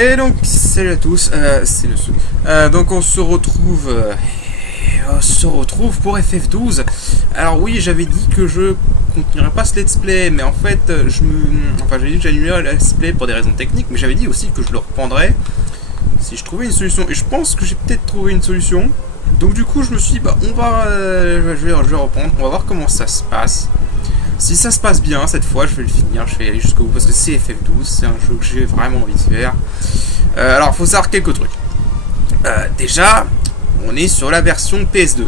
Et donc, salut à tous, c'est le sou. Donc on se retrouve pour FF12. Alors oui, j'avais dit que je continuerais pas ce let's play, mais en fait, j'avais dit que j'annulerais le let's play pour des raisons techniques, mais j'avais dit aussi que je le reprendrais si je trouvais une solution. Et je pense que j'ai peut-être trouvé une solution. Donc du coup, je me suis dit, bah je vais reprendre, on va voir comment ça se passe. Si ça se passe bien, cette fois, je vais le finir, je vais aller jusqu'au bout, parce que c'est FF12, c'est un jeu que j'ai vraiment envie de faire. Alors, il faut savoir quelques trucs. Déjà, on est sur la version PS2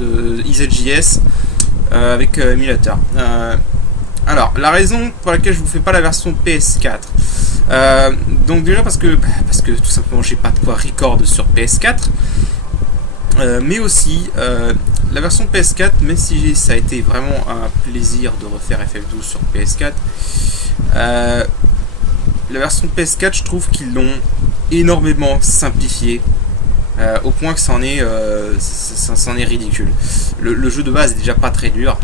de EasyJS avec émulateur. Alors, la raison pour laquelle je vous fais pas la version PS4, donc déjà parce que tout simplement, j'ai pas de quoi record sur PS4. Mais aussi la version PS4, même si ça a été vraiment un plaisir de refaire FF12 sur PS4, la version PS4, je trouve qu'ils l'ont énormément simplifié au point que c'en est ridicule. Le jeu de base est déjà pas très dur,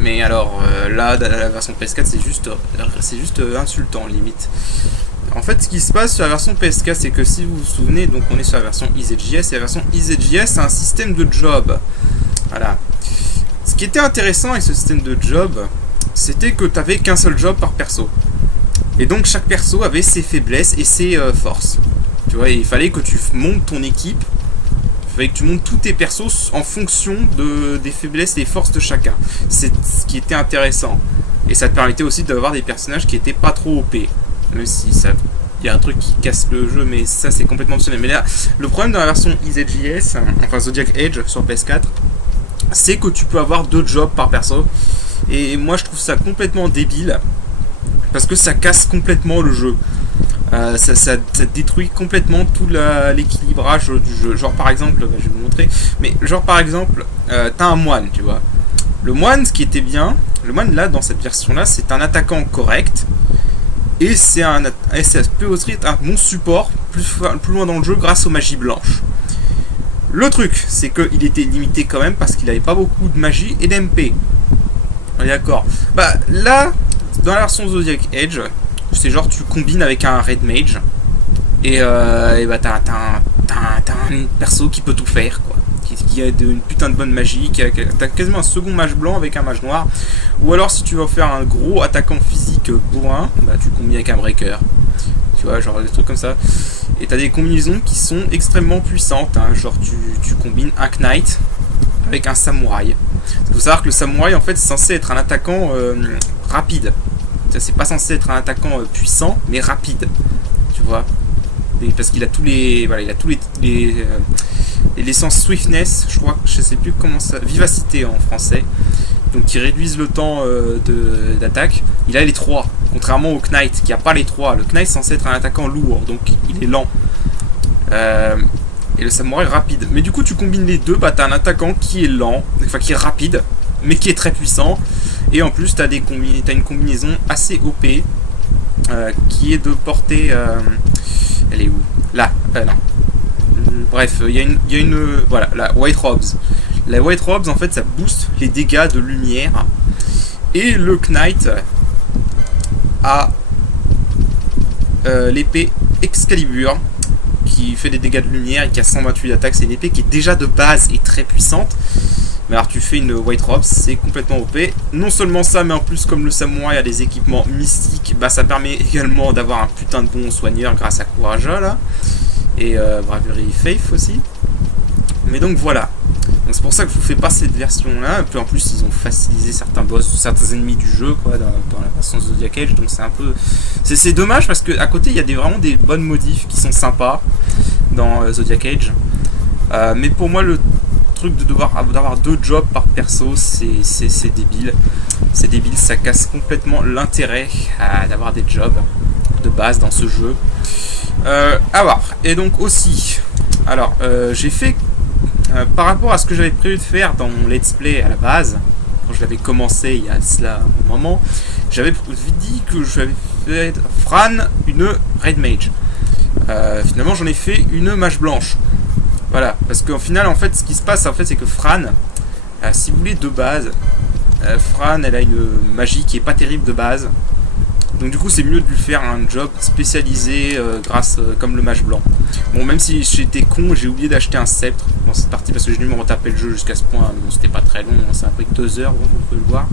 mais alors là, la version PS4, c'est juste insultant limite. En fait, ce qui se passe sur la version PS4, c'est que si vous vous souvenez, donc on est sur la version EasyJS, et la version EasyJS, c'est un système de job. Voilà. Ce qui était intéressant avec ce système de job, c'était que tu n'avais qu'un seul job par perso. Et donc chaque perso avait ses faiblesses et ses forces. Tu vois, il fallait que tu montes ton équipe, il fallait que tu montes tous tes persos en fonction des faiblesses et des forces de chacun. C'est ce qui était intéressant. Et ça te permettait aussi d'avoir des personnages qui n'étaient pas trop OP. Même si il y a un truc qui casse le jeu, mais ça c'est complètement optionnel. Mais là, le problème dans la version EasyJS, enfin Zodiac Age sur PS4, c'est que tu peux avoir 2 jobs par perso. Et moi je trouve ça complètement débile, parce que ça casse complètement le jeu. Ça détruit complètement tout l'équilibrage du jeu. Genre par exemple, je vais vous montrer, mais genre par exemple, t'as un moine, tu vois. Le moine, ce qui était bien, le moine là, dans cette version là, c'est un attaquant correct. Et ça peut aussi être un bon support plus loin dans le jeu grâce aux magies blanches. Le truc, c'est qu'il était limité quand même parce qu'il n'avait pas beaucoup de magie et d'MP. D'accord. Bah là, dans la version Zodiac Age, c'est genre tu combines avec un Red Mage. Et bah t'as un perso qui peut tout faire, quoi. Qui a une putain de bonne magie, t'as quasiment un second mage blanc avec un mage noir. Ou alors si tu veux faire un gros attaquant physique bourrin, bah tu combines avec un breaker. Tu vois, genre des trucs comme ça. Et t'as des combinaisons qui sont extrêmement puissantes, hein. Genre tu combines un knight avec un samouraï. Il faut savoir que le samouraï en fait c'est censé être un attaquant rapide. C'est pas censé être un attaquant puissant, mais rapide. Tu vois. Parce qu'il a tous les... Voilà, il a tous les sens swiftness, je sais plus comment ça... Vivacité en français. Donc qui réduisent le temps d'attaque. Il a les 3, contrairement au Knight qui a pas les 3. Le Knight est censé être un attaquant lourd, donc il est lent. Et le samouraï rapide. Mais du coup tu combines les deux, bah t'as un attaquant qui est lent, enfin qui est rapide, mais qui est très puissant. Et en plus t'as une combinaison assez OP qui est de portée... elle est où? Là, non. Bref, il y a une voilà, la White Robes. La White Robes, en fait, ça booste les dégâts de lumière. Et le Knight a l'épée Excalibur, qui fait des dégâts de lumière et qui a 128 d'attaque. C'est une épée qui est déjà de base et très puissante. Mais alors tu fais une White Robes, c'est complètement OP. Non seulement ça, mais en plus comme le samouraï a des équipements mystiques, bah ça permet également d'avoir un putain de bon soigneur grâce à Courageа là. Et Bravery Faith aussi. Mais donc voilà. Donc c'est pour ça que je vous fais pas cette version là. Et puis en plus ils ont facilisé certains boss, certains ennemis du jeu quoi, dans la version Zodiac Age. Donc c'est un peu... C'est dommage parce qu'à côté il y a vraiment des bonnes modifs qui sont sympas dans Zodiac Age. Mais pour moi le truc d'avoir 2 jobs par perso, c'est débile. C'est débile, ça casse complètement l'intérêt d'avoir des jobs de base dans ce jeu. À voir. Et donc aussi, alors j'ai fait par rapport à ce que j'avais prévu de faire dans mon let's play à la base, quand je l'avais commencé il y a cela un moment, j'avais dit que j'avais fait Fran une Red Mage. Finalement j'en ai fait une mage blanche. Voilà, parce qu'au final, en fait, ce qui se passe, en fait, c'est que Fran, si vous voulez, de base, Fran, elle a une magie qui est pas terrible de base. Donc du coup c'est mieux de lui faire un job spécialisé grâce comme le mage blanc. Bon, même si j'étais con, j'ai oublié d'acheter un sceptre dans cette partie parce que j'ai dû me retaper le jeu jusqu'à ce point. Bon, c'était pas très long, ça a pris que 2 heures, bon, vous pouvez le voir.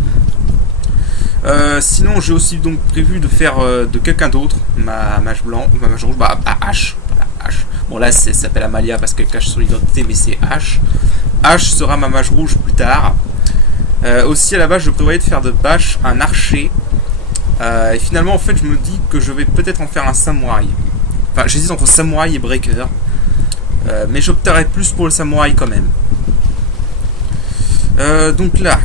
Sinon j'ai aussi donc prévu de faire de quelqu'un d'autre ma mage blanc, ma mage rouge, bah H. Voilà, H. Bon là ça s'appelle Amalia parce qu'elle cache son identité, mais c'est H. H sera ma mage rouge plus tard. Aussi à la base je prévoyais de faire de Bash un archer. Et finalement en fait je me dis que je vais peut-être en faire un samouraï. Enfin j'hésite entre samouraï et breaker. Mais j'opterai plus pour le samouraï quand même. Donc là,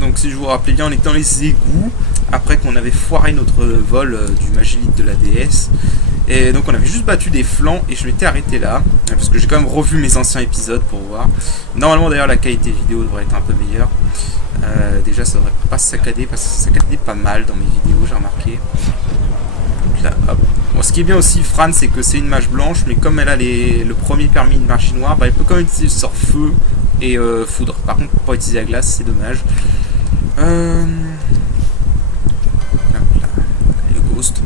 donc si je vous rappelais bien, on était dans les égouts après qu'on avait foiré notre vol du magélite de la déesse. Et donc on avait juste battu des flancs et je m'étais arrêté là parce que j'ai quand même revu mes anciens épisodes pour voir. Normalement d'ailleurs la qualité vidéo devrait être un peu meilleure. Déjà ça devrait pas saccader parce que ça saccadait pas mal dans mes vidéos, j'ai remarqué. Donc là, hop. Bon, ce qui est bien aussi Fran, c'est que c'est une mage blanche, mais comme elle a le premier permis de magie noire, bah, elle peut quand même utiliser le sort feu et foudre. Par contre, pour pas utiliser la glace, c'est dommage. Hop là, les ghosts.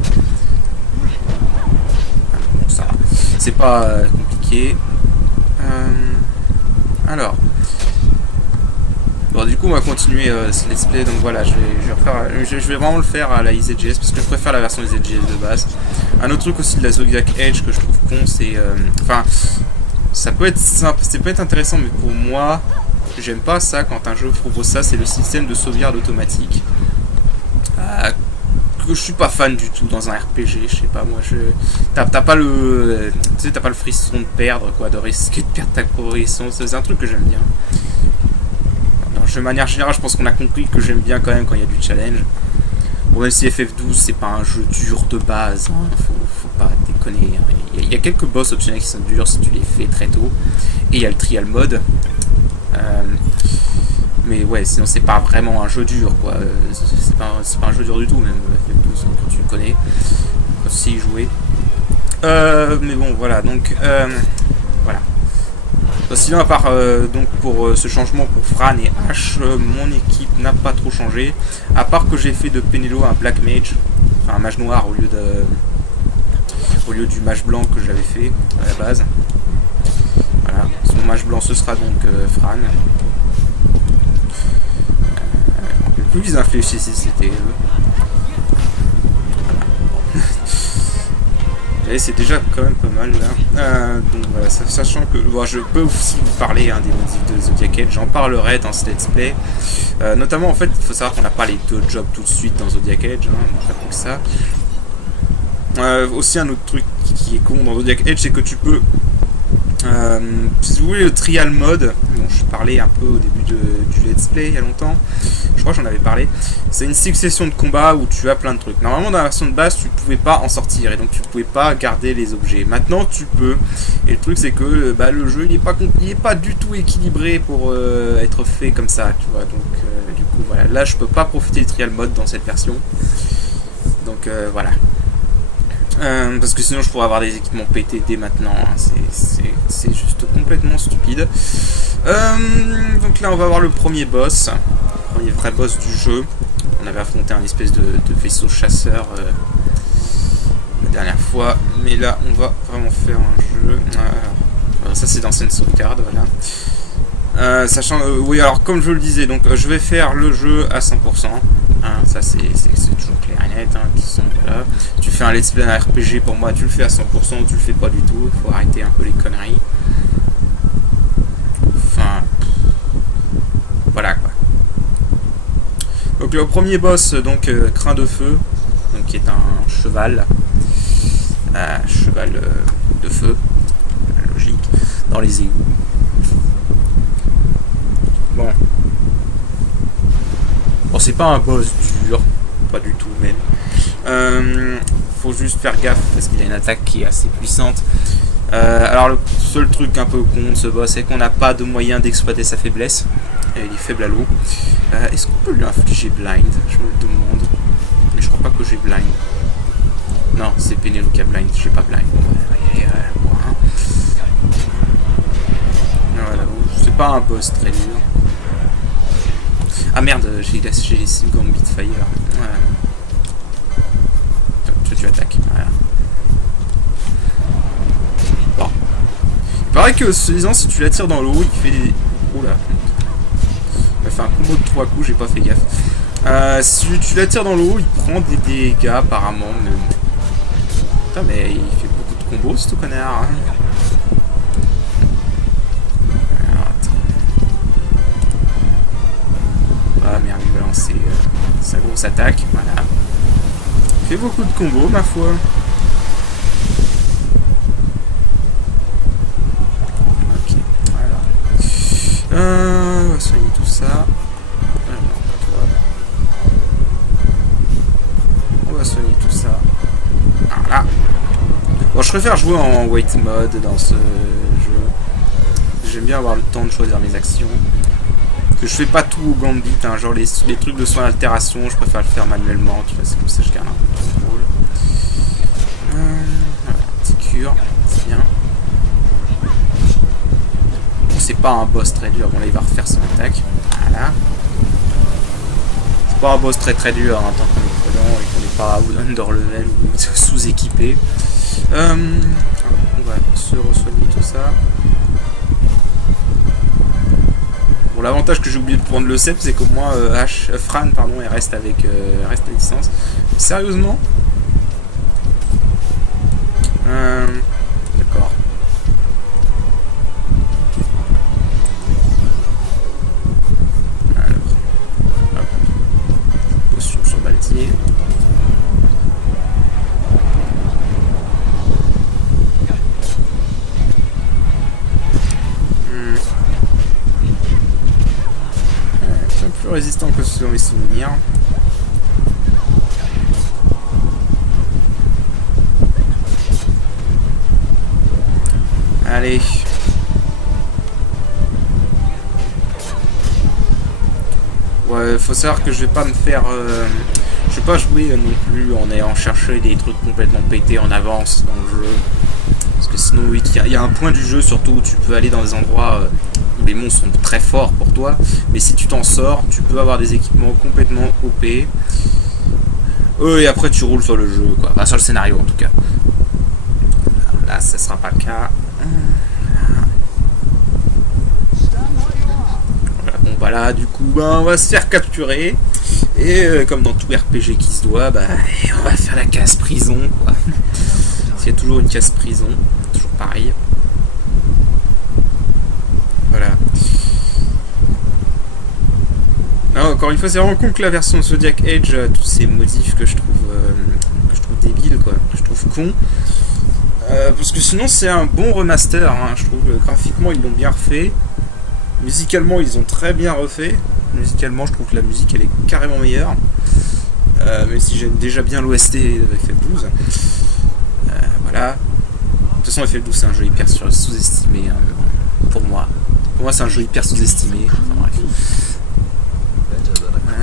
Ça va. C'est pas compliqué. Alors. Bon, du coup, on va continuer ce let's play. Donc voilà, je vais vraiment le faire à la EasyJS parce que je préfère la version EasyJS de base. Un autre truc aussi de la Zodiac Age que je trouve con, c'est. Enfin, ça peut être simple, ça peut être intéressant, mais pour moi, j'aime pas ça quand un jeu propose ça. C'est le système de sauvegarde automatique. Que je suis pas fan du tout dans un RPG, je sais pas moi, t'as pas le, tu sais, t'as pas le frisson de perdre quoi, de risquer de perdre ta progression, c'est un truc que j'aime bien. De manière générale, je pense qu'on a compris que j'aime bien quand même quand il y a du challenge. Bon, même si FF12 c'est pas un jeu dur de base, hein, faut pas déconner. Hein. Il y a quelques boss optionnels qui sont durs si tu les fais très tôt, et il y a le trial mode. Mais ouais, sinon c'est pas vraiment un jeu dur quoi. C'est pas un jeu dur du tout même FF12 quand tu le connais. Faut aussi y jouer. Mais bon voilà donc voilà. Sinon à part donc pour ce changement pour Fran et H, mon équipe n'a pas trop changé. À part que j'ai fait de Penelo un Black Mage, enfin un mage noir au lieu du mage blanc que j'avais fait à la base. Voilà, son mage blanc ce sera donc Fran. Plus ils infléchissent si c'était et c'est déjà quand même pas mal là. Donc voilà, sachant que bon, je peux aussi vous parler des motifs de Zodiac Age, j'en parlerai dans ce let's play. Notamment en fait, il faut savoir qu'on n'a pas les 2 jobs tout de suite dans Zodiac Age, hein, pas plus que ça. Aussi un autre truc qui est con dans Zodiac Age, c'est que tu peux si vous voulez le trial mode, dont je parlais un peu au début du let's play il y a longtemps, je crois que j'en avais parlé, c'est une succession de combats où tu as plein de trucs. Normalement dans la version de base tu pouvais pas en sortir et donc tu pouvais pas garder les objets. Maintenant tu peux, et le truc c'est que le jeu il est pas du tout équilibré pour être fait comme ça, tu vois. Donc du coup voilà, là je peux pas profiter du trial mode dans cette version. Donc voilà. Parce que sinon je pourrais avoir des équipements pétés dès maintenant, hein. C'est juste complètement stupide. Donc là on va voir le premier boss, le premier vrai boss du jeu. On avait affronté un espèce de vaisseau chasseur la dernière fois, mais là on va vraiment faire un jeu. Ça c'est d'ancienne sauvegarde, voilà. Sachant, oui alors comme je le disais, donc je vais faire le jeu à 100%. Hein, ça c'est toujours clair et net, hein, voilà. Tu fais un let's play, un RPG, pour moi tu le fais à 100% ou tu le fais pas du tout, faut arrêter un peu les conneries. Enfin, voilà quoi. Donc le premier boss, donc Crin de Feu, donc, qui est un cheval, cheval de feu, logique, dans les égouts. Bon, c'est pas un boss dur, pas du tout même. Faut juste faire gaffe parce qu'il a une attaque qui est assez puissante. Alors le seul truc un peu con de ce boss, c'est qu'on n'a pas de moyen d'exploiter sa faiblesse. Il est faible à l'eau. Est-ce qu'on peut lui infliger blind? Je me le demande. Mais je crois pas que j'ai blind. Non, c'est Penelo qui a blind, j'ai pas blind. Bon, voilà, c'est pas un boss très dur. Ah merde, j'ai laissé le Gambit Fire. Ouais. tu attaques. Voilà. Bon. Il paraît que soi-disant, si tu l'attires dans l'eau, il fait des... Oh là. Il m'a fait un combo de 3 coups, j'ai pas fait gaffe. Si tu l'attires dans l'eau, il prend des dégâts apparemment. Mais... Putain, mais il fait beaucoup de combos, ce connard. Hein. Ah merde, il va lancer sa grosse attaque. Voilà. Il fait beaucoup de combos, ma foi. Ok, voilà. On va soigner tout ça. Non, pas toi. On va soigner tout ça. Voilà. Bon, je préfère jouer en wait mode dans ce jeu. J'aime bien avoir le temps de choisir mes actions. Que je fais pas tout au gambit, hein, genre les trucs de soins d'altération, je préfère le faire manuellement, tu vois, c'est comme ça je garde un peu de contrôle. Voilà, petit cure, c'est bien. Bon, c'est pas un boss très dur, bon là il va refaire son attaque, voilà. C'est pas un boss très dur, hein, tant qu'on est prudent et qu'on n'est pas under level ou sous-équipé. On va se re-soigner tout ça. Bon, l'avantage que j'ai oublié de prendre le cep, c'est qu'au moins Fran, pardon, elle reste avec reste à distance. Sérieusement d'accord. Alors, hop. Potion sur Baltier. Plus résistant que sur mes souvenirs. Allez. Ouais, faut savoir que je vais pas me faire... je vais pas jouer non plus en allant chercher des trucs complètement pétés en avance dans le jeu. Parce que sinon, oui, il y a un point du jeu surtout où tu peux aller dans des endroits... où les monstres sont très forts pour toi, mais si tu t'en sors, tu peux avoir des équipements complètement OP. Et après tu roules sur le jeu, quoi. Enfin, sur le scénario en tout cas. Là, ça sera pas le cas. Voilà, bon, bah là, du coup, on va se faire capturer. Et comme dans tout RPG qui se doit, on va faire la casse prison, quoi. Parce qu'il y a toujours une casse prison, toujours pareil. Voilà. Non, encore une fois, c'est vraiment con que la version Zodiac Age a tous ces modifs que je trouve débiles, quoi, que je trouve con. Parce que sinon, c'est un bon remaster, hein, je trouve. Graphiquement, ils l'ont bien refait. Musicalement, ils ont très bien refait. Musicalement, je trouve que la musique, elle est carrément meilleure. Même si j'aime déjà bien l'OST de FF12. Voilà. De toute façon, FF12, c'est un jeu hyper sous-estimé, hein, pour moi. Pour moi, c'est un jeu hyper sous-estimé. Enfin, bref.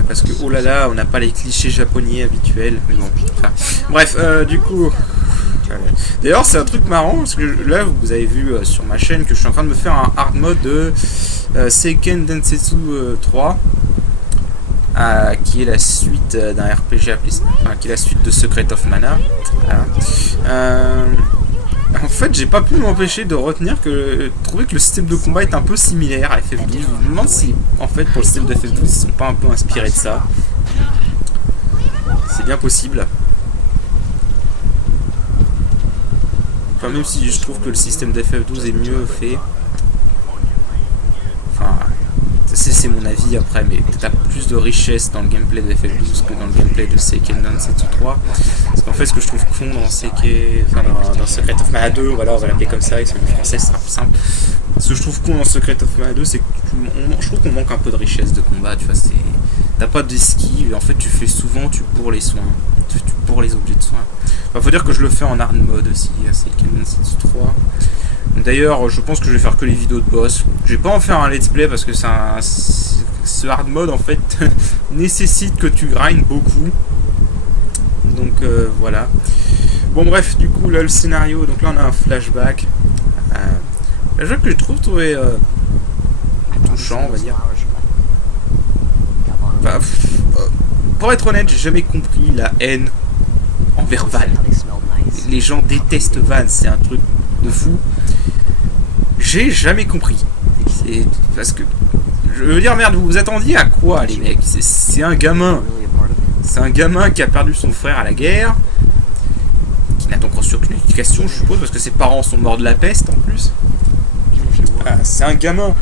Parce que, oh là là, on n'a pas les clichés japonais habituels. Mais bon. Enfin, bref, du coup... D'ailleurs, c'est un truc marrant, parce que là, vous avez vu sur ma chaîne que je suis en train de me faire un hard mode de Seiken Densetsu 3. Qui est la suite d'un RPG appelé... Enfin, qui est la suite de Secret of Mana. Voilà. En fait, j'ai pas pu m'empêcher de retenir que trouver que le système de combat est un peu similaire à FF12. Je me demande si, en fait, pour le système de FF12, ils sont pas un peu inspirés de ça. C'est bien possible. Enfin, même si je trouve que le système de FF12 est mieux fait. Enfin, c'est mon avis après, mais t'as plus de richesse dans le gameplay de FF12 que dans le gameplay de Seiken Densetsu 3. Parce qu'en fait, ce que je trouve con dans dans Secret of Mana 2, voilà, on va l'appeler comme ça, avec le français, ce sera plus simple. Ce que je trouve con dans Secret of Mana 2, c'est que je trouve qu'on manque un peu de richesse de combat, tu vois, t'as pas d'esquive, et en fait, tu fais souvent, tu bourres les soins, tu bourres les objets de soins. Enfin, faut dire que je le fais en hard mode aussi, à Seiken Densetsu 3. D'ailleurs, je pense que je vais faire que les vidéos de boss. Je vais pas en faire un let's play parce que ce hard mode en fait nécessite que tu grindes beaucoup. Donc voilà. Bon bref, du coup là le scénario, donc là on a un flashback. Flashback que je trouvé touchant, on va dire. Enfin, pour être honnête, j'ai jamais compris la haine envers Van. Les gens détestent Van, c'est un truc de fou. J'ai jamais compris. C'est parce que je veux dire, merde, vous vous attendiez à quoi, les mecs? C'est un gamin. C'est un gamin qui a perdu son frère à la guerre, qui n'a donc reçu aucune éducation, je suppose, parce que ses parents sont morts de la peste en plus. Voilà, c'est un gamin.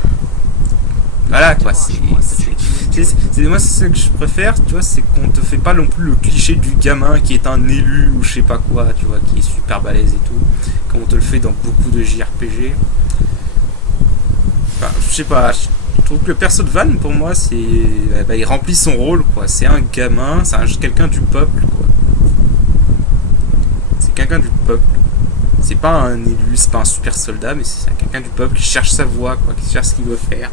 Voilà, quoi. Moi, c'est ça que je préfère, tu vois, c'est qu'on te fait pas non plus le cliché du gamin qui est un élu ou je sais pas quoi, tu vois, qui est super balèze et tout, comme on te le fait dans beaucoup de JRPG. Enfin, je sais pas, je trouve que le perso de Van, pour moi, c'est, il remplit son rôle, quoi. C'est un gamin, c'est quelqu'un du peuple, quoi. C'est quelqu'un du peuple. C'est pas un élu, c'est pas un super soldat, mais c'est quelqu'un du peuple qui cherche sa voie, quoi, qui cherche ce qu'il veut faire.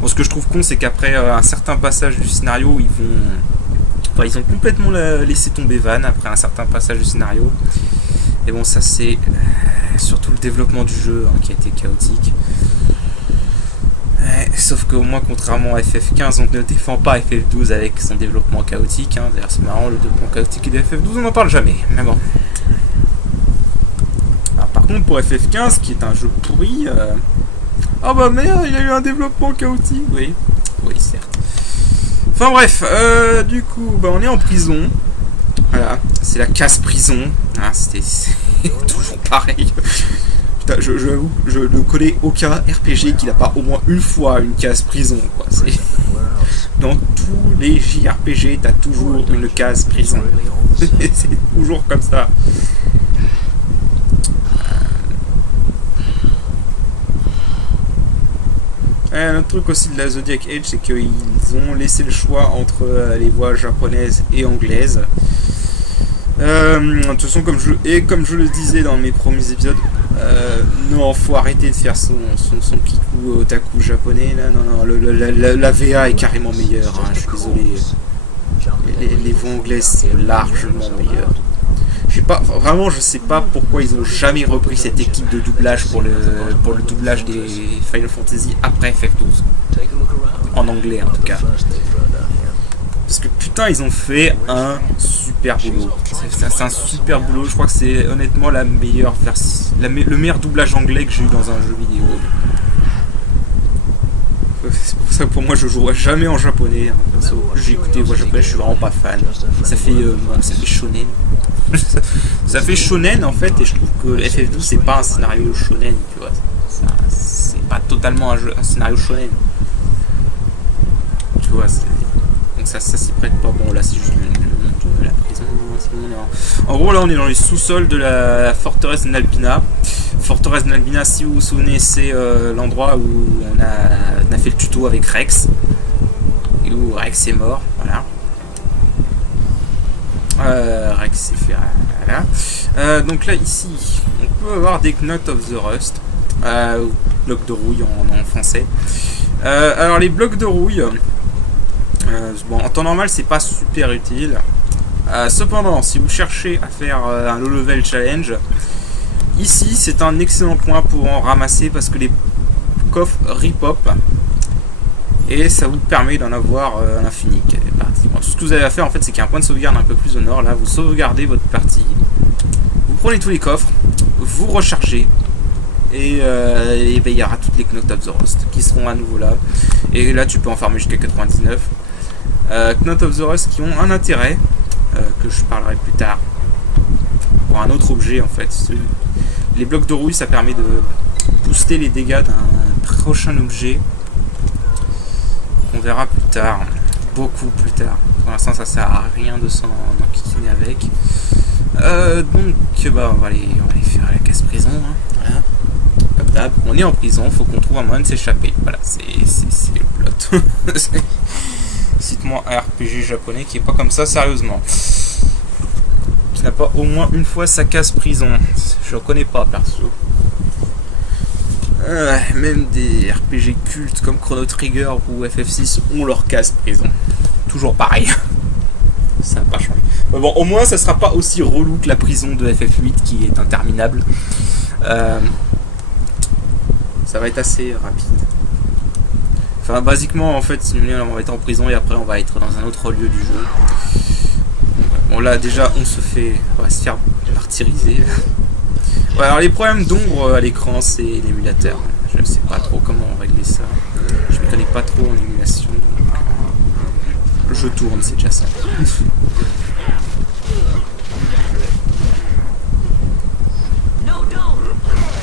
Bon, ce que je trouve con, c'est qu'après un certain passage du scénario, ils ont complètement laissé tomber Van après un certain passage du scénario. Et bon, ça c'est surtout le développement du jeu qui a été chaotique. Sauf qu'au moins, contrairement à FF15, on ne défend pas FF12 avec son développement chaotique. D'ailleurs, c'est marrant, le développement chaotique de FF12, on n'en parle jamais. Mais bon. Alors, par contre, pour FF15, qui est un jeu pourri, ah bah merde, il y a eu un développement chaotique. Oui, certes. Enfin bref, du coup, on est en prison. Voilà, c'est la case prison. C'est toujours pareil. Putain, j'avoue, je ne connais aucun RPG qui n'a pas au moins une fois une case prison, quoi. Dans tous les JRPG, t'as toujours une case prison. C'est toujours comme ça. Un autre truc aussi de la Zodiac Age, c'est qu'ils ont laissé le choix entre les voix japonaises et anglaises. De toute façon, comme je le disais dans mes premiers épisodes, non, faut arrêter de faire son kiku otaku japonais. Là, non, la VA est carrément meilleure. Je suis désolé. Les voix anglaises sont largement meilleures. Vraiment, je sais pas pourquoi ils ont jamais repris cette équipe de doublage pour le doublage des Final Fantasy après FF12. En anglais, en tout cas. Parce que putain, ils ont fait un super boulot. C'est un super boulot. Je crois que c'est honnêtement le meilleur doublage anglais que j'ai eu dans un jeu vidéo. C'est pour ça que pour moi, je jouerai jamais en japonais. J'ai écouté voix japonaise, je suis vraiment pas fan. Ça fait shonen. Ça fait shonen en fait, et je trouve que FF12 c'est pas un scénario shonen, tu vois. C'est pas totalement un scénario shonen. Tu vois, donc ça s'y prête pas. Bon, là c'est juste le monde de la prison. En gros, là on est dans les sous-sols de la forteresse Nalbina. Forteresse Nalbina, si vous vous souvenez, c'est l'endroit où on a fait le tuto avec Rex. Et où Rex est mort, voilà. Rex s'est fait. Voilà. Donc là, ici, on peut avoir des Knot of the Rust. Blocs de rouille en français. Alors, les blocs de rouille, en temps normal, c'est pas super utile. Cependant, si vous cherchez à faire un low level challenge, ici, c'est un excellent point pour en ramasser parce que les coffres repop. Et ça vous permet d'en avoir un infini. Bon, tout ce que vous avez à faire en fait, c'est qu'il y a un point de sauvegarde un peu plus au nord. Là, vous sauvegardez votre partie, vous prenez tous les coffres, vous rechargez, et il y aura toutes les Knot of the Rust qui seront à nouveau là. Et là, tu peux en farmer jusqu'à 99. Knot of the Rust qui ont un intérêt que je parlerai plus tard pour un autre objet en fait. Les blocs de rouille, ça permet de booster les dégâts d'un prochain objet. On verra plus tard, beaucoup plus tard. Pour l'instant, ça sert à rien de s'en enquiquiner avec. Donc, on va aller faire la casse prison. Voilà. Comme d'hab, on est en prison, faut qu'on trouve un moyen de s'échapper. Voilà, c'est le plot. Cite-moi un RPG japonais qui est pas comme ça, sérieusement. Qui n'a pas au moins une fois sa casse prison. Je ne connais pas, perso. Même des RPG cultes comme Chrono Trigger ou FF6 ont leur case prison. Toujours pareil. Ça n'a pas changé. Mais bon, au moins ça sera pas aussi relou que la prison de FF8 qui est interminable. Ça va être assez rapide. Enfin, basiquement, en fait, on va être en prison et après on va être dans un autre lieu du jeu. Bon là déjà on va se faire martyriser. Ouais, alors les problèmes d'ombre à l'écran c'est l'émulateur. Je ne sais pas trop comment régler ça. Je ne me connais pas trop en émulation. Donc, je tourne, c'est déjà ça.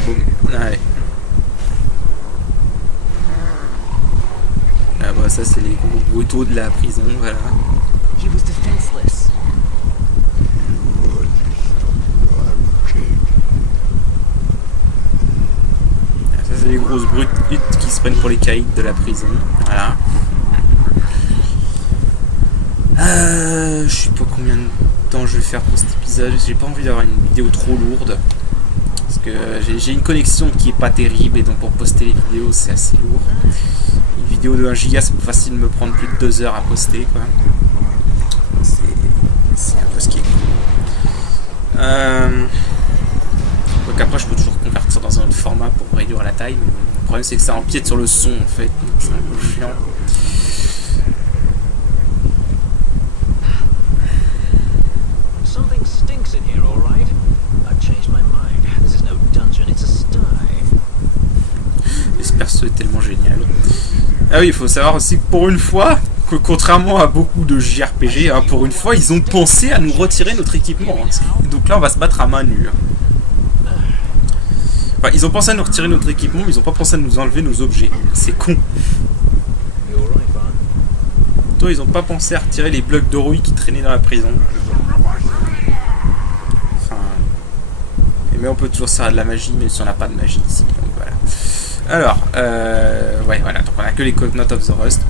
Boum. Allez. Ah bah ça c'est les gros brutaux de la prison, voilà. Ça c'est les grosses brutes qui se prennent pour les caïds de la prison, voilà. Je sais pas combien de temps je vais faire pour cet épisode, j'ai pas envie d'avoir une vidéo trop lourde. Parce que j'ai une connexion qui est pas terrible et donc pour poster les vidéos c'est assez lourd. Une vidéo de 1 giga c'est plus facile de me prendre plus de 2 heures à poster quoi. C'est un peu ce qui est cool. Donc après je peux toujours convertir dans un autre format pour réduire la taille, mais le problème c'est que ça empiète sur le son en fait, donc c'est un peu chiant. Ce perso est tellement génial. Ah oui, il faut savoir aussi que pour une fois, que contrairement à beaucoup de JRPG, hein, pour une fois, ils ont pensé à nous retirer notre équipement. Hein. Donc là, on va se battre à main nue. Enfin, ils ont pensé à nous retirer notre équipement, mais ils ont pas pensé à nous enlever nos objets. C'est con. Toi, ils ont pas pensé à retirer les blocs de rouille qui traînaient dans la prison. Enfin... Mais on peut toujours servir de la magie, même si on n'a pas de magie ici. Donc voilà. Alors, ouais, voilà, donc on a que les Cognate of the Rust.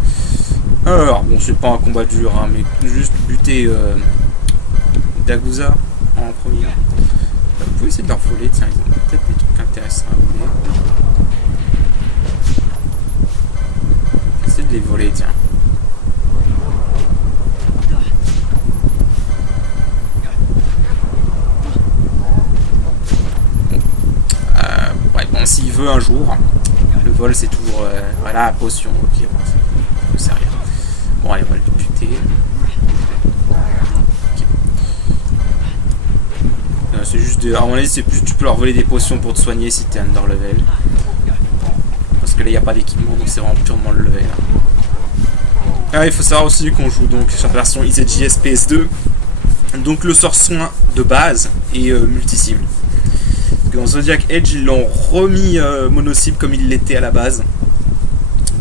Alors, bon, c'est pas un combat dur, hein, mais juste buter Dagusa en premier. Vous pouvez essayer de leur voler, tiens, ils ont peut-être des trucs intéressants à voler. Essayez de les voler, tiens. Ouais, bon, s'il veut un jour, le vol c'est toujours. Voilà, potion, ok, bon, c'est rien. Bon, allez, on va le buter. Okay. C'est juste. À mon avis, c'est plus. Tu peux leur voler des potions pour te soigner si t'es under level. Parce que là, il n'y a pas d'équipement, donc c'est vraiment purement le level. Ah, il faut savoir aussi qu'on joue donc sur la version EZJS PS2. Donc le sort soin de base et multi-cible. Dans Zodiac Age, ils l'ont remis mono-cible comme il l'était à la base.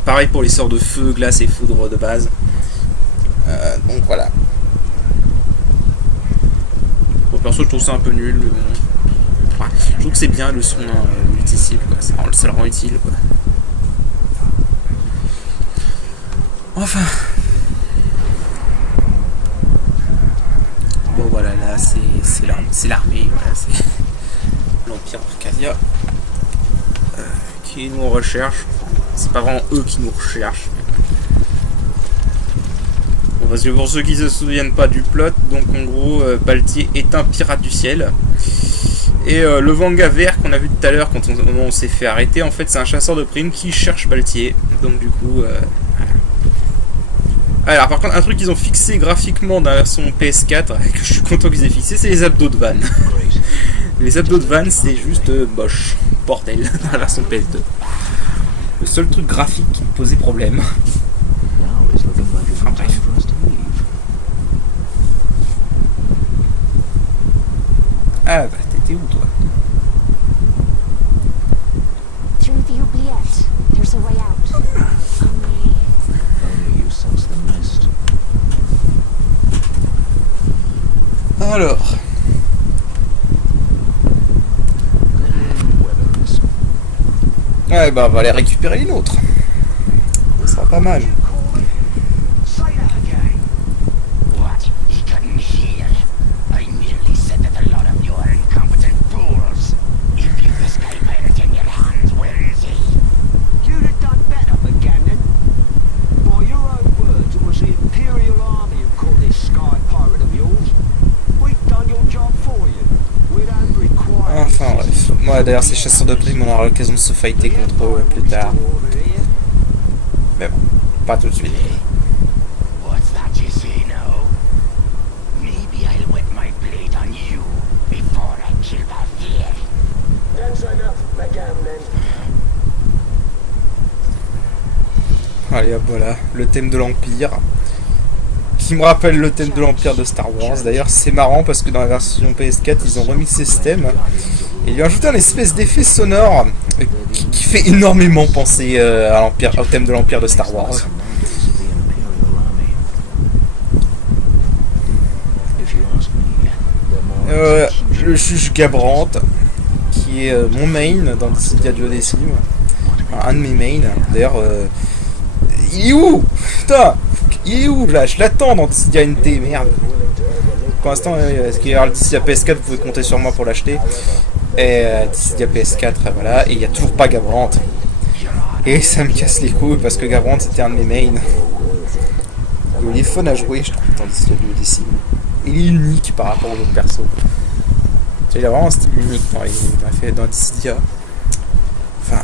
Pareil pour les sorts de feu, glace et foudre de base. Donc voilà. Bon, perso, je trouve ça un peu nul. Ouais, je trouve que c'est bien le son multi-cible, quoi. Ça le rend utile, quoi. Enfin. Bon, voilà, là, c'est l'armée, voilà, c'est l'Empire Arcadia qui nous recherche. C'est pas vraiment eux qui nous recherchent. Bon, parce que pour ceux qui se souviennent pas du plot, donc en gros, Baltier est un pirate du ciel. Et le Vanga vert qu'on a vu tout à l'heure quand on s'est fait arrêter, en fait, c'est un chasseur de primes qui cherche Baltier. Donc du coup, voilà. Alors par contre, un truc qu'ils ont fixé graphiquement dans la version PS4, que je suis content qu'ils aient fixé, c'est les abdos de Van. Les abdos de Van, c'est juste moche, bordel, dans la version PS2. Le seul truc graphique qui me posait problème. Enfin, bref. Ah bah t'étais où toi? Through the oubliette, there's a way out. Only you sense the mist. Alors. Ouais bah on va aller récupérer les nôtres. Ça sera pas mal. Enfin bref. Ouais, d'ailleurs ces chasseurs de primes, on aura l'occasion de se fighter contre eux plus tard. Mais bon, pas tout de suite. Allez hop, voilà, le thème de l'Empire. Qui me rappelle le thème de l'Empire de Star Wars. D'ailleurs, c'est marrant parce que dans la version PS4, ils ont remixé ce thème. Et ils ont ajouté un espèce d'effet sonore qui fait énormément penser à l'Empire, au thème de l'Empire de Star Wars. Le juge Gabrant, qui est mon main dans Dissidia Duodécime. Un de mes mains. D'ailleurs, il est où? Putain, il est où là? Je l'attends dans Dissidia NT, merde. Pour l'instant, ce qui est le Dissidia PS4, vous pouvez compter sur moi pour l'acheter. Et Dissidia PS4, voilà. Et il n'y a toujours pas Gabrant. Et ça me casse les couilles parce que Gabrant c'était un de mes mains. Il est fun à jouer, je trouve, dans Dissidia Duodécime. Il est unique par rapport aux autres persos. Il a vraiment un style unique dans Dissidia. Enfin,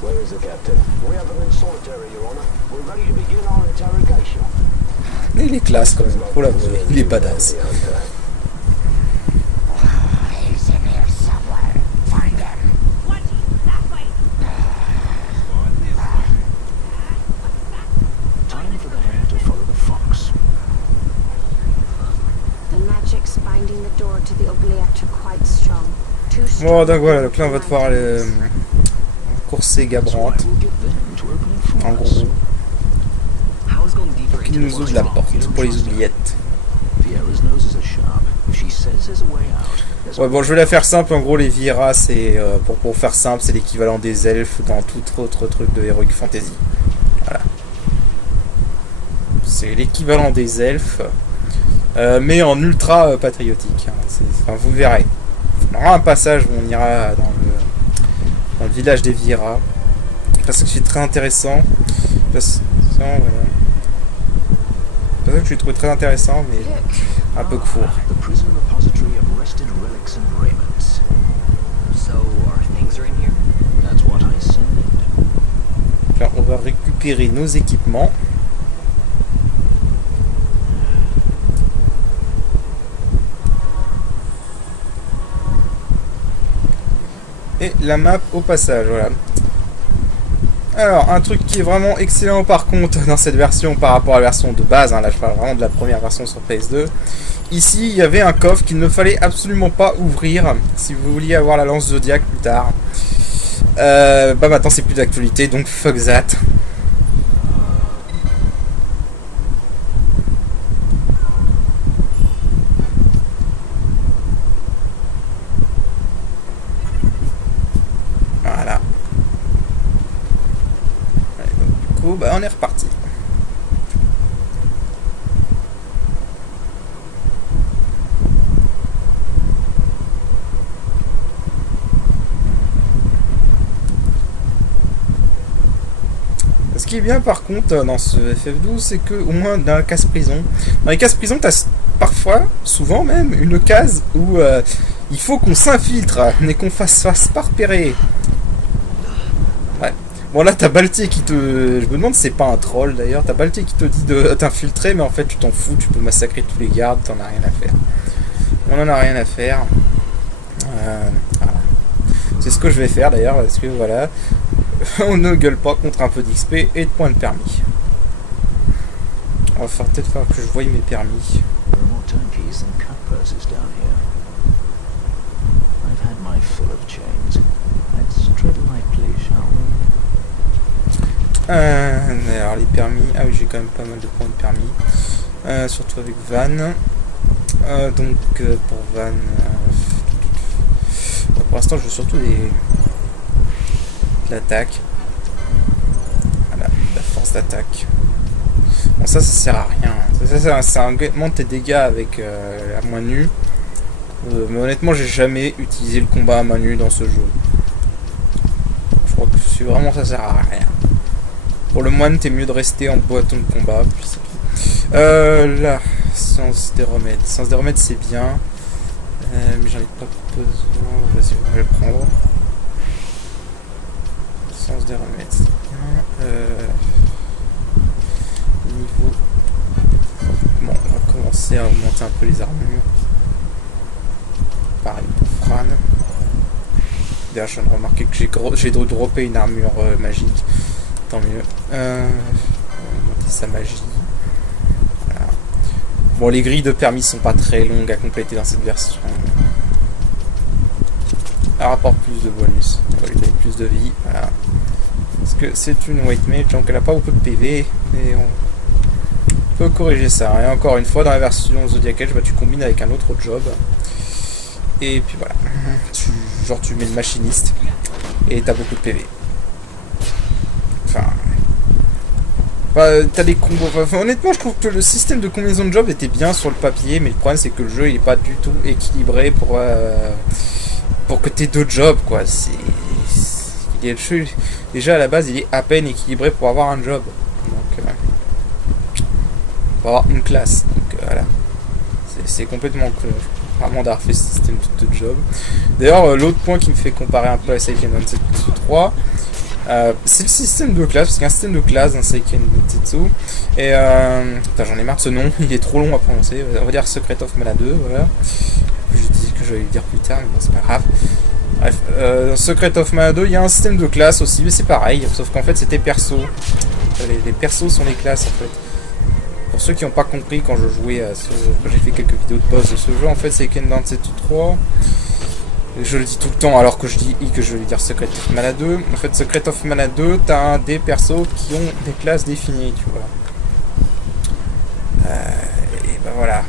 voilà. Mais il est classe quand même, faut l'avouer. Il est badass. Bon, donc voilà, donc là on va devoir aller courser Gabrant. En gros. Qui nous ouvre la porte pour les oubliettes. Ouais, bon, je vais la faire simple. En gros, les Viera, c'est pour faire simple, c'est l'équivalent des elfes dans tout autre truc de Heroic Fantasy. Voilà. C'est l'équivalent des elfes, mais en ultra patriotique. Enfin, vous verrez. On aura un passage où on ira dans le village des Viera, parce que c'est très intéressant. Voilà. C'est ça que j'ai trouvé très intéressant, mais un peu court. Là, on va récupérer nos équipements. Et la map au passage, voilà. Alors, un truc qui est vraiment excellent par contre dans cette version par rapport à la version de base, hein, là je parle vraiment de la première version sur PS2. Ici, il y avait un coffre qu'il ne fallait absolument pas ouvrir si vous vouliez avoir la lance Zodiac plus tard. Bah maintenant c'est plus d'actualité, donc fuck that. Bah on est reparti. Ce qui est bien par contre dans ce FF12, c'est que au moins dans la case prison, dans les cases prison, t'as parfois, souvent même, une case où il faut qu'on s'infiltre mais qu'on fasse pas repérer. Ouais. Bon là t'as Baltier qui te... Je me demande si c'est pas un troll d'ailleurs. T'as Baltier qui te dit de t'infiltrer, mais en fait tu t'en fous, tu peux massacrer tous les gardes, t'en as rien à faire. On en a rien à faire. Voilà. C'est ce que je vais faire d'ailleurs, parce que voilà, on ne gueule pas contre un peu d'XP et de points de permis. On va peut-être faire que je voie mes permis. Alors les permis, ah oui j'ai quand même pas mal de points de permis, surtout avec Van. Donc pour Van, pour l'instant je veux surtout de l'attaque. Voilà, la force d'attaque. Bon ça sert à rien. Ça augmente tes dégâts avec la main nue. Mais honnêtement j'ai jamais utilisé le combat à main nue dans ce jeu. Je crois que vraiment ça sert à rien. Pour le moine, t'es mieux de rester en bâton de combat. Là, sens des remèdes. Sens des remèdes, c'est bien. Mais j'en ai pas besoin. Vas-y, on va le prendre. Sens des remèdes, c'est bien. Niveau. Bon, on va commencer à augmenter un peu les armures. Pareil pour Fran. D'ailleurs, je viens de remarquer que j'ai droppé une armure magique. Tant mieux. On va monter sa magie. Voilà. Bon, les grilles de permis sont pas très longues à compléter dans cette version. Elle rapporte plus de bonus. On va lui donner plus de vie. Voilà. Parce que c'est une white mage, donc elle a pas beaucoup de PV. Mais on peut corriger ça. Et encore une fois, dans la version Zodiac Age, bah, tu combines avec un autre job. Et puis voilà. Tu mets le machiniste. Et t'as beaucoup de PV. Enfin, t'as des combos. Enfin, honnêtement, je trouve que le système de combinaison de job était bien sur le papier, mais le problème c'est que le jeu il est pas du tout équilibré pour que t'aies deux jobs, quoi. Déjà à la base, il est à peine équilibré pour avoir un job. Donc, pour avoir une classe. Donc voilà, c'est complètement con. Vraiment d'avoir fait ce système de job. D'ailleurs, l'autre point qui me fait comparer un peu à Seiken Densetsu 3. C'est le système de classe, parce qu'il y a un système de classe dans Seiken Densetsu. Et putain, j'en ai marre de ce nom, il est trop long à prononcer. On va dire Secret of Mana 2, voilà. Je dis que je vais le dire plus tard, mais bon, c'est pas grave. Bref, dans Secret of Mana 2, il y a un système de classe aussi, mais c'est pareil, sauf qu'en fait c'était perso. Les persos sont les classes en fait. Pour ceux qui n'ont pas compris quand je jouais à quand j'ai fait quelques vidéos de boss de ce jeu, en fait Seiken Densetsu 3. Je le dis tout le temps alors que je dis I que je vais dire Secret of Mana 2. En fait, Secret of Mana 2, t'as des persos qui ont des classes définies, tu vois. Et ben voilà.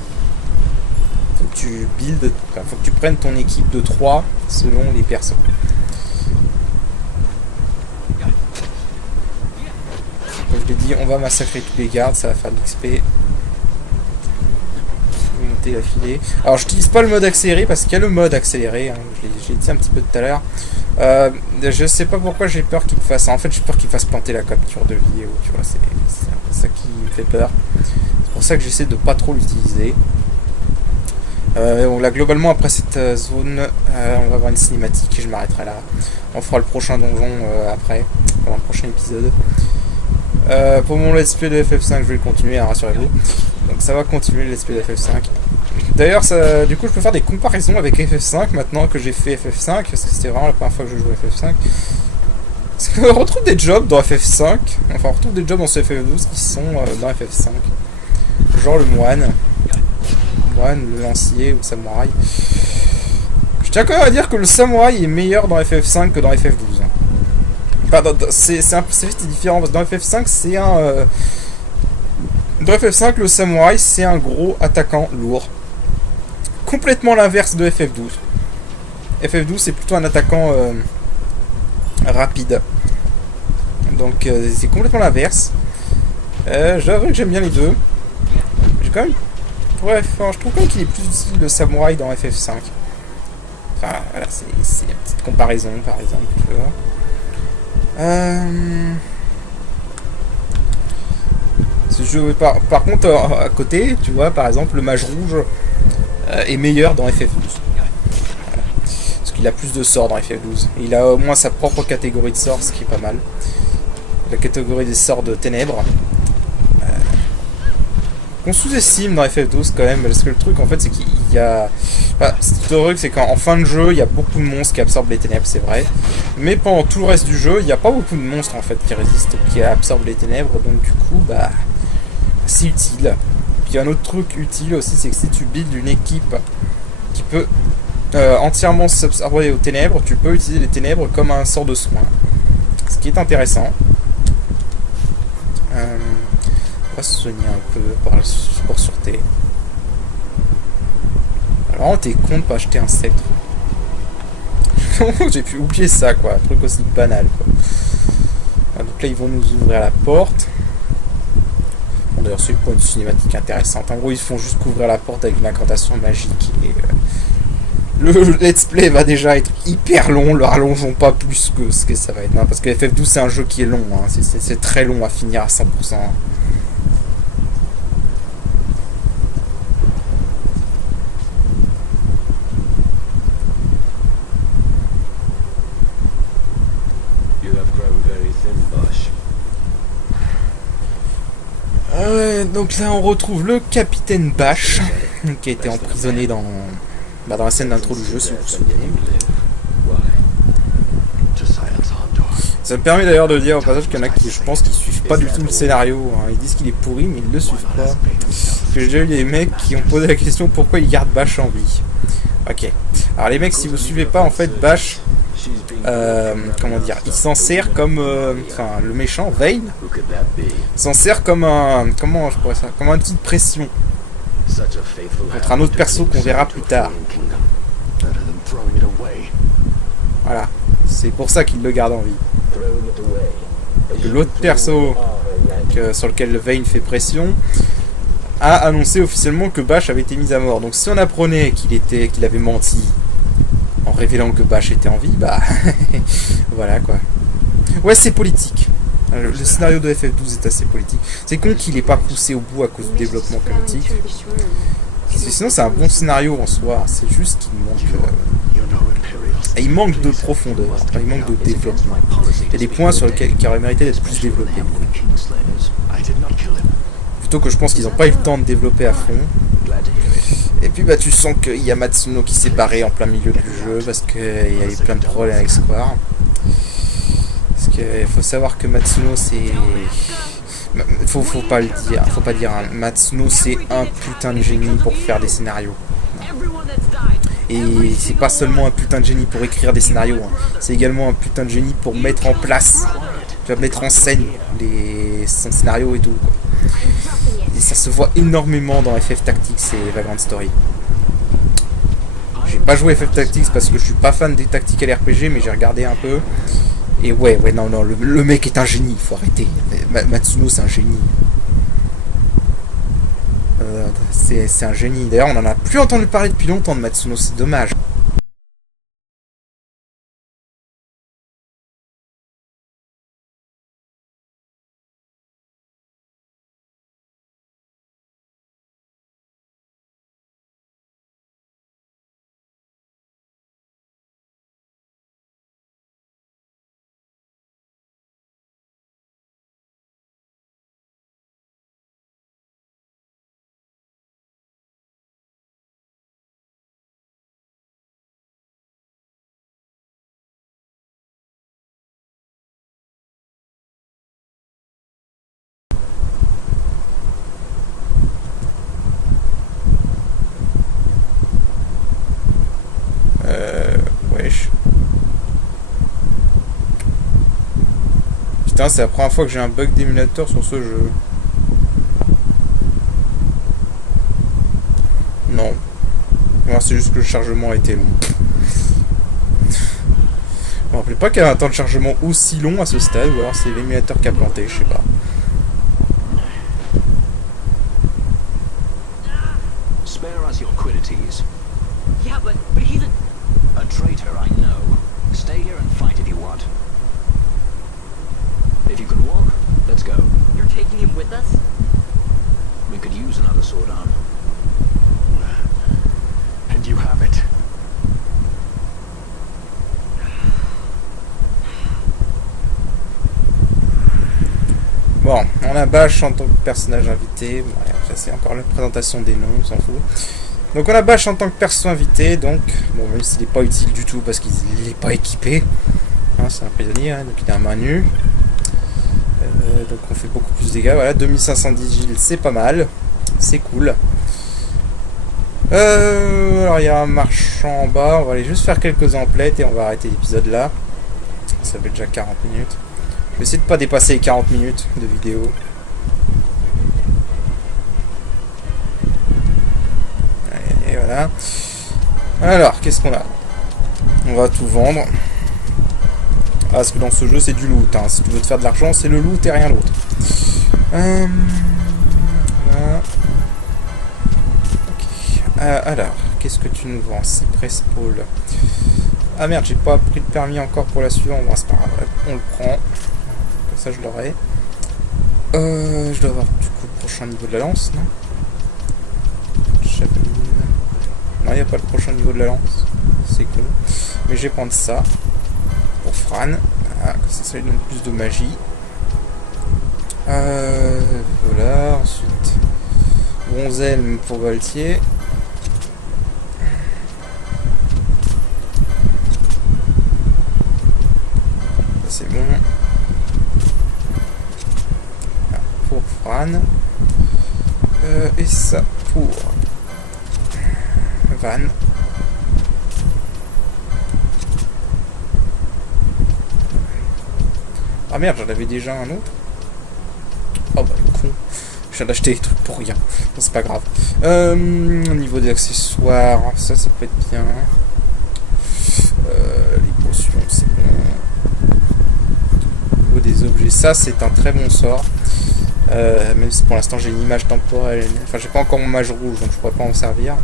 Faut que tu builds, faut que tu prennes ton équipe de 3 selon les persos. Comme je l'ai dit, on va massacrer tous les gardes, ça va faire de l'XP. La filer. Alors j'utilise pas le mode accéléré parce qu'il y a le mode accéléré, hein. Je l'ai dit un petit peu tout à l'heure. Je sais pas pourquoi j'ai peur qu'il fasse. En fait j'ai peur qu'il fasse planter la capture de vie, tu vois, c'est ça qui me fait peur. C'est pour ça que j'essaie de pas trop l'utiliser. Là globalement après cette zone, on va avoir une cinématique et je m'arrêterai là. On fera le prochain donjon après, pendant le prochain épisode. Pour mon let's play de FF5, je vais le continuer, hein, rassurez-vous. Donc ça va continuer le let's play de FF5. D'ailleurs, du coup, je peux faire des comparaisons avec FF5 maintenant que j'ai fait FF5, parce que c'était vraiment la première fois que je joue à FF5. Parce qu'on retrouve des jobs dans FF5, enfin on retrouve des jobs dans ce FF12 qui sont dans FF5. Genre le moine, le lancier ou le samouraï. Je tiens quand même à dire que le samouraï est meilleur dans FF5 que dans FF12. Enfin, c'est différent, parce que dans FF5, c'est un... Dans FF5, le samouraï, c'est un gros attaquant lourd. Complètement l'inverse de FF12. FF12, c'est plutôt un attaquant rapide. Donc, c'est complètement l'inverse. J'avoue que j'aime bien les deux. J'ai quand même... Bref, je trouve quand même qu'il est plus utile le samouraï dans FF5. Enfin, voilà, c'est une petite comparaison, par exemple, tu vois. Par contre, à côté, tu vois, par exemple, le mage rouge est meilleur dans FF12. Voilà. Parce qu'il a plus de sorts dans FF12. Et il a au moins sa propre catégorie de sorts, ce qui est pas mal. La catégorie des sorts de ténèbres. On sous-estime dans FF12 quand même, parce que le truc en fait c'est qu'il y a... Enfin, le truc c'est qu'en fin de jeu, il y a beaucoup de monstres qui absorbent les ténèbres, c'est vrai. Mais pendant tout le reste du jeu, il n'y a pas beaucoup de monstres en fait qui résistent, qui absorbent les ténèbres, donc du coup, bah... c'est utile. Puis il y a un autre truc utile aussi, c'est que si tu builds une équipe qui peut entièrement s'absorber aux ténèbres, tu peux utiliser les ténèbres comme un sort de soin. Ce qui est intéressant. On va se soigner un peu pour sûreté. Alors t'es con de pas acheter un sceptre. J'ai pu oublier ça, quoi. Un truc aussi banal, quoi. Donc là ils vont nous ouvrir la porte. Bon, d'ailleurs c'est pas une cinématique intéressante. En gros ils font juste couvrir la porte avec une incantation magique. Et le let's play va déjà être hyper long. Le rallongeons pas plus que ce que ça va être. Non, parce que FF12 c'est un jeu qui est long, hein. C'est très long à finir à 100%. Donc là on retrouve le capitaine Bash qui a été emprisonné dans la scène d'intro du jeu, si vous vous souvenez. Ça me permet d'ailleurs de dire au passage qu'il y en a qui, je pense, qui suivent pas du tout le scénario. Hein. Ils disent qu'il est pourri, mais ils le suivent pas. Parce que j'ai déjà eu des mecs qui ont posé la question pourquoi ils gardent Bash en vie. Ok. Alors les mecs, si vous suivez pas, en fait, Bash, comment dire, il s'en sert comme, enfin, le méchant, Vayne, s'en sert comme un, comment je pourrais ça, comme un outil de pression contre un autre perso qu'on verra plus tard. Voilà. C'est pour ça qu'il le garde en vie. Et l'autre perso sur lequel Vayne fait pression a annoncé officiellement que Bash avait été mis à mort. Donc si on apprenait qu'il avait menti en révélant que Bash était en vie, bah voilà quoi. Ouais, c'est politique. Le scénario de FF12 est assez politique. C'est con qu'il n'ait pas poussé au bout à cause du développement climatique. Sinon c'est un bon scénario en soi. C'est juste qu'il manque... il manque de profondeur, enfin, il manque de développement. Il y a des points sur lesquels qui auraient mérité d'être plus développés. Plutôt que je pense qu'ils n'ont pas eu le temps de développer à fond. Et puis bah tu sens qu'il y a Matsuno qui s'est barré en plein milieu du jeu parce qu'il y a eu plein de problèmes avec Square. Parce qu'il faut savoir que Matsuno c'est... Faut pas le dire, faut pas dire, hein. Matsuno c'est un putain de génie pour faire des scénarios. Et c'est pas seulement un putain de génie pour écrire des scénarios, hein. C'est également un putain de génie pour mettre en place, mettre en scène son scénario et tout, quoi. Et ça se voit énormément dans FF Tactics et Vagrant Story. J'ai pas joué FF Tactics parce que je suis pas fan des tactical RPG, mais j'ai regardé un peu. Et ouais, non, le mec est un génie, faut arrêter. Matsuno c'est un génie. C'est un génie. D'ailleurs, on en a plus entendu parler depuis longtemps de Matsuno, c'est dommage. Wesh. Putain, c'est la première fois que j'ai un bug d'émulateur sur ce jeu. Non. Alors, c'est juste que le chargement a été long. Je me rappelais pas qu'il y avait un temps de chargement aussi long à ce stade, ou alors c'est l'émulateur qui a planté, je sais pas. Spare us your quiddities. Yeah, but he's a traitor, I know. Stay here and fight if you want. If you can walk, let's go. You're taking him with us? We could use another sword arm. And you have it. Bon, on a Bash en tant que personnage invité. Bon, ça c'est encore la présentation des noms, on s'en fout. Donc on a Bash en tant que perso invité, donc bon, même s'il n'est pas utile du tout parce qu'il n'est pas équipé. Hein, c'est un prisonnier, hein, donc il a un main nue. Donc on fait beaucoup plus de dégâts. Voilà, 2510 Gilles, c'est pas mal. C'est cool. Alors il y a un marchand en bas. On va aller juste faire quelques emplettes et on va arrêter l'épisode là. Ça fait déjà 40 minutes. Je vais essayer de pas dépasser les 40 minutes de vidéo. Et voilà. Alors, qu'est-ce qu'on a? On va tout vendre. Ah, parce que dans ce jeu, c'est du loot. Hein. Si tu veux te faire de l'argent, c'est le loot et rien d'autre. Voilà. Okay. Alors, qu'est-ce que tu nous vends? Cypress Pole. Ah merde, j'ai pas pris le permis encore pour la suivante. Bon, c'est pas grave. On le prend. Comme ça, je l'aurai. Je dois avoir du coup le prochain niveau de la lance, non? Non, il n'y a pas le prochain niveau de la lance. C'est con. Mais je vais prendre ça. Pour Fran. Ah, comme ça lui donne plus de magie. Voilà. Ensuite, Bronzelme pour Galtier. Ça c'est bon. Van. Et ça pour Van. Ah merde, j'en avais déjà un autre. Oh bah le con. Je viens d'acheter des trucs pour rien. C'est pas grave. Au niveau des accessoires, ça peut être bien. Les potions, c'est bon. Au niveau des objets, ça c'est un très bon sort. Même si pour l'instant j'ai une image temporelle. Enfin, j'ai pas encore mon mage rouge, donc je pourrais pas en servir.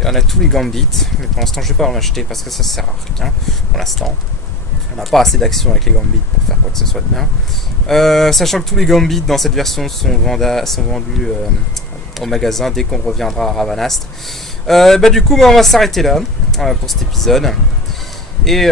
Et on a tous les gambits, mais pour l'instant je vais pas en acheter parce que ça sert à rien. Pour l'instant, on n'a pas assez d'action avec les gambits pour faire quoi que ce soit de bien. Sachant que tous les gambits dans cette version sont vendus au magasin dès qu'on reviendra à Ravanast. Du coup, on va s'arrêter là pour cet épisode. Et